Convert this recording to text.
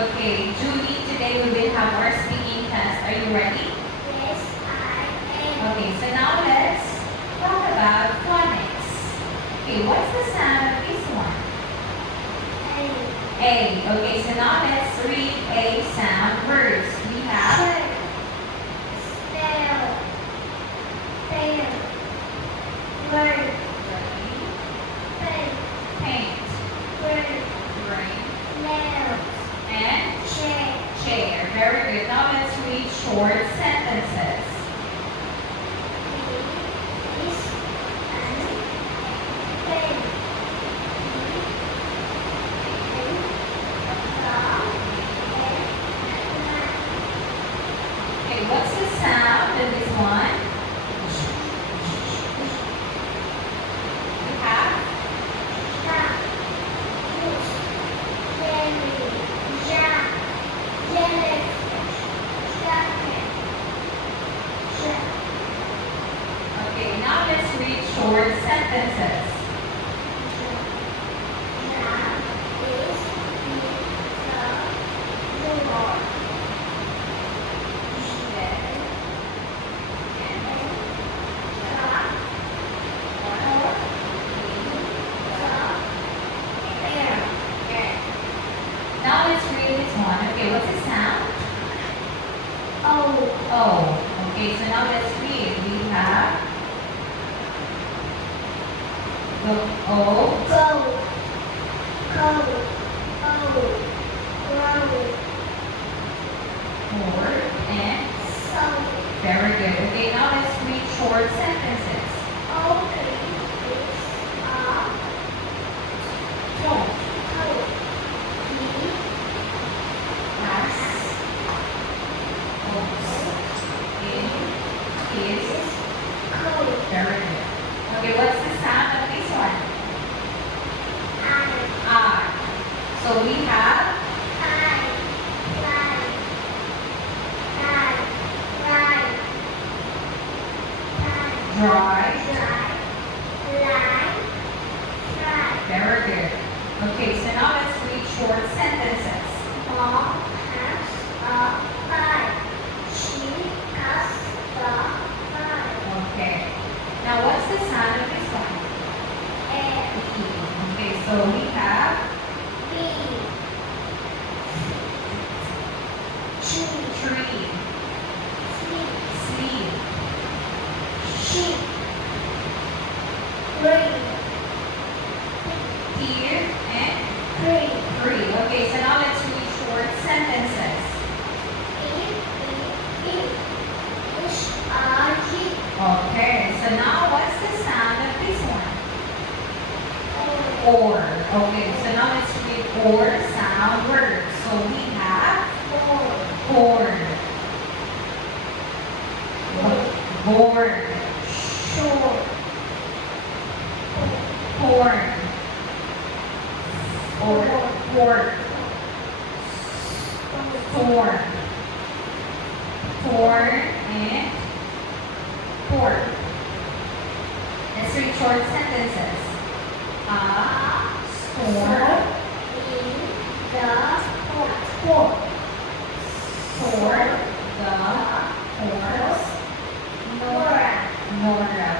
Okay, Julie, today we will have our speaking test. Are you ready? Yes, I am. Okay, so now let's talk about phonics. Okay, what's the sound of this one? A. A. Okay, so now let's read A sound words. We have Spell. Fail. Word. Pen. paint, Word. brain, Nails. and Chair. chair. Very good. Now let's read short sentences. Is an pen. Okay, what's the sound of this one? We have Okay, now let's read short sentences. Now let's read this one. Okay, what's the sound? Oh. Okay, so now let's read. We have the O, word, and very good. Okay, now let's read short sentences. Has, in, is, very good. Okay, what's the sound of this one? I. So we have dry. Very good. Okay, so now let's read short sentences. Okay. Now what's the sound of this one? Okay, so we have tree, sleep, here, and free. Okay, so now let's read short sentences. Okay, so now what's the sound of this one? Or. Okay, so now let's read or sound words. So we have board, board, corn, or pork, corn, corn, and pork. Let's read short sentences. A storm for the horse, Nora.